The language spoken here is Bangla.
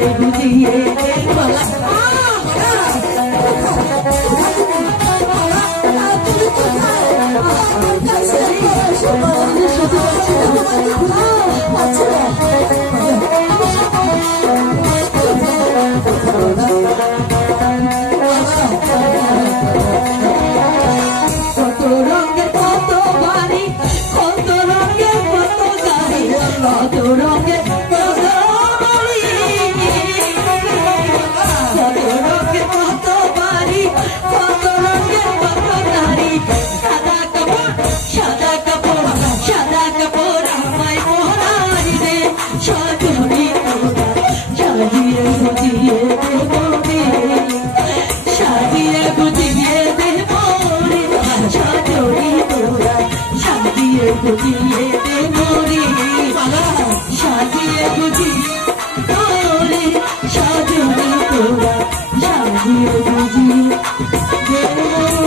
Thank you. সাজিয়ে গুজিয়ে দেবরি সাজিয়ে গুজিয়ে তোরে সাজনে তোরা সাজিয়ে গুজিয়ে দেবরি